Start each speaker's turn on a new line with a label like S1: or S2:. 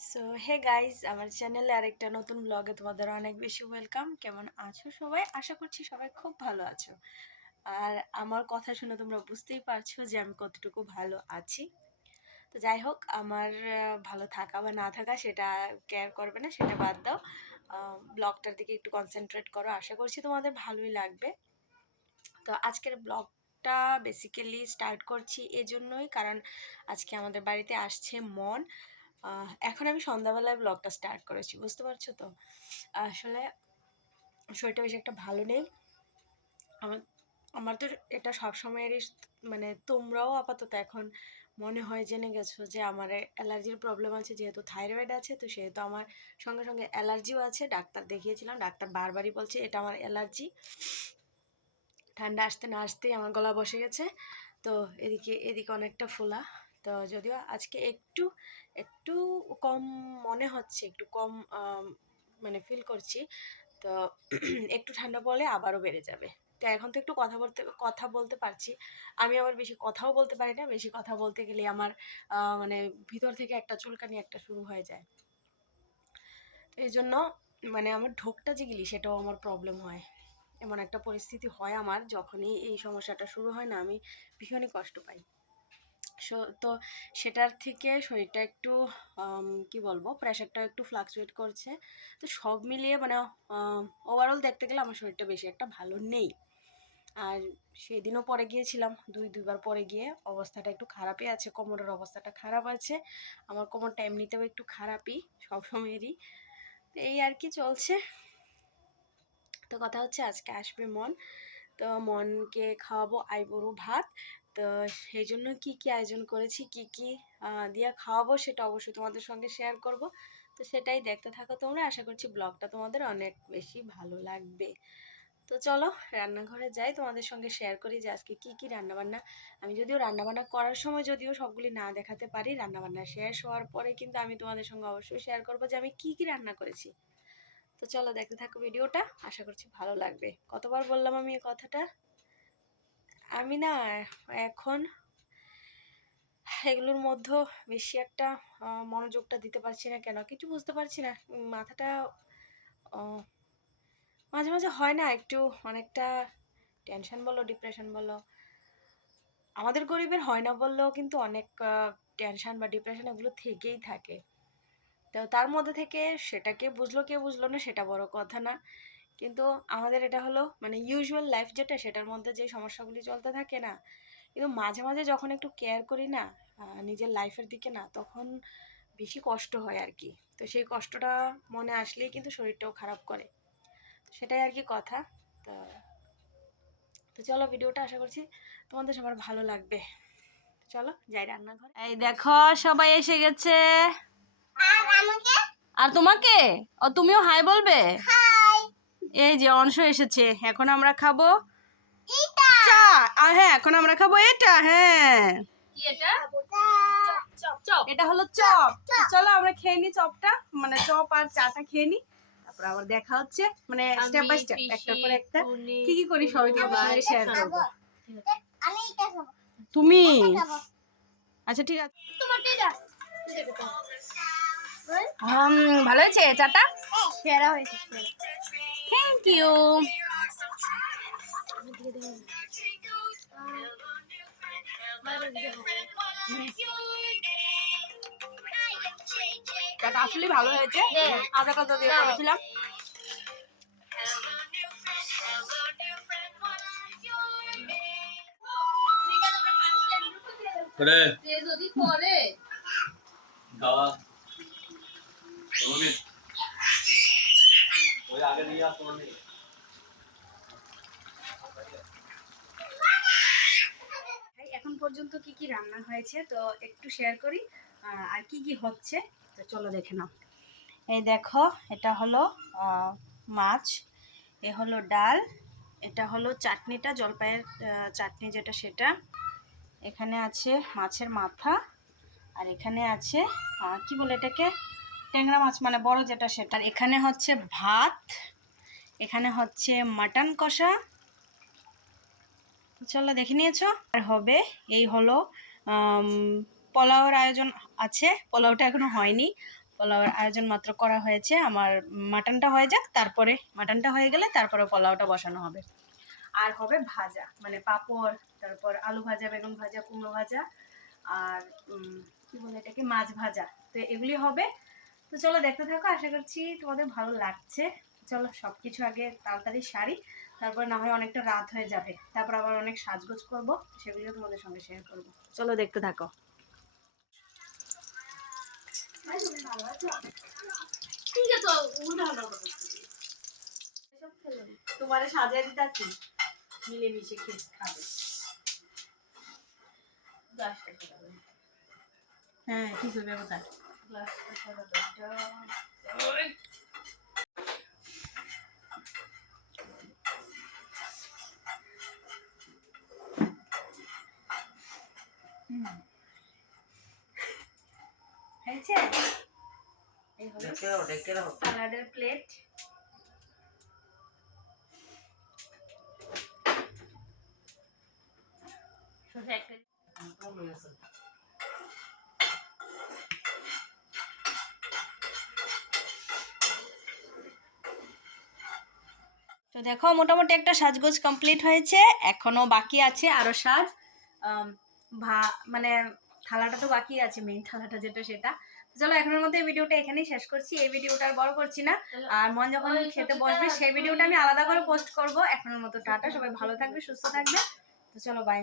S1: So hey guys আমার চ্যানেলে আরেকটা নতুন ব্লগে তোমাদের অনেক বেশি ওয়েলকাম কেমন আছো সবাই? আশা করছি সবাই খুব ভালো আছো। আর আমার কথা শুনে তোমরা বুঝতেই পারছ যে আমি কতটুকু ভালো আছি। তো যাই হোক, আমার ভালো থাকা বা না থাকা সেটা কেয়ার করবে না, সেটা বাদ দাও। ব্লগটার দিকে একটু কনসেন্ট্রেট করো। আশা করছি তোমাদের ভালোই লাগবে। তো আজকের ব্লগটা বেসিক্যালি স্টার্ট করছি এজন্যই, কারণ আজকে আমাদের বাড়িতে আসছে মন। এখন আমি সন্ধ্যাবেলায় ব্লগটা স্টার্ট করেছি, বুঝতে পারছ তো? আসলে শরীরটা বেশি একটা ভালো নেই। আমার আমার তো এটা সবসময়েরই মানে তোমরাও আপাতত এখন মনে হয় জেনে গেছো যে আমার অ্যালার্জির প্রবলেম আছে, যেহেতু থাইরয়েড আছে, তো সেহেতু আমার সঙ্গে সঙ্গে অ্যালার্জিও আছে। ডাক্তার দেখিয়েছিলাম, ডাক্তার বারবারই বলছে এটা আমার অ্যালার্জি। ঠান্ডা আসতে না আসতেই আমার গলা বসে গেছে। তো এদিকে এদিকে অনেকটা ফোলা। তো যদিও আজকে একটু একটু কম মনে হচ্ছে, একটু কম মানে ফিল করছি। তো একটু ঠান্ডা পড়লে আবারও বেড়ে যাবে। তো এখন তো একটু কথা বলতে কথা বলতে পারছি। আমি আবার বেশি কথাও বলতে পারি না, বেশি কথা বলতে গেলে আমার মানে ভিতর থেকে একটা চুলকানি একটা শুরু হয়ে যায়। তো এই জন্য মানে আমার ঢোকটা যে গেলি, সেটাও আমার প্রবলেম হয়। এমন একটা পরিস্থিতি হয় আমার, যখনই এই সমস্যাটা শুরু হয় না, আমি ভীষণই কষ্ট পাই। সো, তো সেটার থেকে শরীরটা একটু কি বলব প্রেশারটা একটু ফ্লাকচুয়েট করছে। তো সব মিলিয়ে মানে ওভারঅল দেখতে গেলে আমার শরীরটা বেশি একটা ভালো নেই। আর সেদিনও পরে গিয়েছিলাম, দুই, দুইবার পরে গিয়ে অবস্থাটা একটু খারাপই আছে, কোমরের অবস্থাটা খারাপ আছে। আমার কোমরটা এমনিতেও একটু খারাপই সবসময়েরই তো এই আর কি চলছে। তো কথা হচ্ছে আজকে আসবে মন। তো মনকে খাওয়াবো আইবুড়ো ভাত। তো সেই জন্য কি কি আয়োজন করেছি, কি কি দিয়ে খাওয়াবো সেটা অবশ্যই তোমাদের সঙ্গে শেয়ার করব। তো সেটাই দেখতে থাকো তোমরা, আশা করছি ব্লগটা তোমাদের অনেক বেশি ভালো লাগবে। তো চলো রান্নাঘরে যাই, তোমাদের সঙ্গে শেয়ার করি যে আজকে কী কী রান্নাবান্না। আমি যদিও রান্নাবান্না করার সময় যদিও সবগুলি না দেখাতে পারি, রান্নাবান্না শেষ হওয়ার পরে কিন্তু আমি তোমাদের সঙ্গে অবশ্যই শেয়ার করব যে আমি কী কী রান্না করেছি। তো চলো দেখতে থাকো ভিডিওটা। আশা করছি ভালো লাগবে। কতবার বললাম আমি এই কথাটা? আমি না, এখন এগুলোর মধ্যে বেশি একটা মনোযোগটা দিতে পারছি না কেন? কিছু বুঝতে পারছি না। মাথাটা মাঝে মাঝে হয় না একটু অনেকটা টেনশন বলো ডিপ্রেশন বলো। আমাদের গরিবের হয় না বললেও কিন্তু অনেক টেনশন বা ডিপ্রেশন এগুলো থেকেই থাকে। তো তার মধ্যে থেকে সেটাকে বুঝলো, কে বুঝলো না, সেটা বড় কথা না। কিন্তু আমাদের এটা হলো মানে ইউজুয়াল লাইফ যেটা, সেটার মধ্যে যে সমস্যাগুলি চলতে থাকে না, কিন্তু মাঝে মাঝে যখন একটু কেয়ার করি না নিজের লাইফের দিকে না, তখন বেশি কষ্ট হয় আর কি। তো সেই কষ্টটা মনে আসলেই কিন্তু শরীরটাও খারাপ করে। সেটাই আর কি কথা। তো তো চলো ভিডিওটা আশা করছি তোমাদের সবার ভালো লাগবে। চলো, যাই রান্নাঘর। এই দেখো, সবাই এসে গেছে। আর তোমাকে? ও তুমিও হাই বলবে? এই যে অংশ এসেছে এখন আমরা খাব চা। আর হ্যাঁ এখন আমরা খাব এটা হ্যাঁ। এটা? হলো চপ চলো আমরা খেয়ে নি চপটা মানে চপ আর চাটা খেয়ে নি। তারপর আবার দেখা হচ্ছে মানে স্টেপ বাই স্টেপ একটা পর একটা। কি কি করি সবাই তোমাদের সঙ্গে শেয়ার করব? তুমি? আচ্ছা ঠিক আছে। হুম ভালো হয়েছে চাটা?
S2: সেরা হয়েছে
S1: থ্যাংক ইউ চাটা আসলে ভালো হয়েছে। আদা কত দিয়ে করেছিলাম।
S3: করে গাওয়া বলবি ওই আগে
S1: এখন পর্যন্ত কি কি রান্না হয়েছে? তো একটু শেয়ার করি আর কি কি হচ্ছে? তো চলো দেখে নাও। এই দেখো, এটা হলো মাছ, এ হলো ডাল, এটা হলো চাটনিটা, জলপাইয়ের চাটনি যেটা সেটা। এখানে আছে মাছের মাথা, আর এখানে আছে কি বলে এটাকে? ট্যাংরা মাছ মানে বড় যেটা সেটা। এখানে হচ্ছে ভাত এখানে হচ্ছে মাটন কষা। চলো দেখে নিয়েছো? আর হবে এই হলো আম, পোলাওর আয়োজন আছে। পোলাওটা এখনও হয়নি।
S2: পোলাওয়ের আয়োজন মাত্র করা হয়েছে। আমার মাটনটা হয়ে যাক তারপরে মাটনটা হয়ে গেলে তারপরে পোলাওটা বসানো হবে। আর হবে ভাজা মানে পাপড় তারপর আলু ভাজা বেগুন ভাজা কুমড়ো ভাজা আর কি বলে এটাকে? মাছ ভাজা। তো এগুলি হবে। তো চলো দেখতে থাকো আশা করছি তোমাদের ভালো লাগছে। চলো সব কিছু আগে তাড়াতাড়ি সারি তারপর না হয় অনেকটা রাত হয়ে যাবে। তারপর আবার অনেক সাজগোজ করব সেগুলিও তোমাদের সঙ্গে শেয়ার করব। চলো দেখতে থাকো।
S4: ঠিক আছে তো উল্টো হলো
S2: তোমারে মিলেমিশে খেয়ে খাবে। হ্যাঁ ঠিক হবে কোথায় হয়েছে এই হলো সালাডের প্লেট শুধু একটা দেখো মোটামুটি একটা সাজগোজ কমপ্লিট হয়েছে। এখনও বাকি আছে আরও সাজ। ভা মানে থালাটা তো বাকি আছে মেইন থালাটা যেটা সেটা। চলো এখনের মধ্যে এই ভিডিওটা এখানেই শেষ করছি। এই ভিডিওটা আর বড় করছি না। আর মন যখন খেতে বসবে সেই ভিডিওটা আমি আলাদা করে পোস্ট করব। এখনের মতো টাটা সবাই ভালো থাকবে সুস্থ থাকবে। তো চলো বাই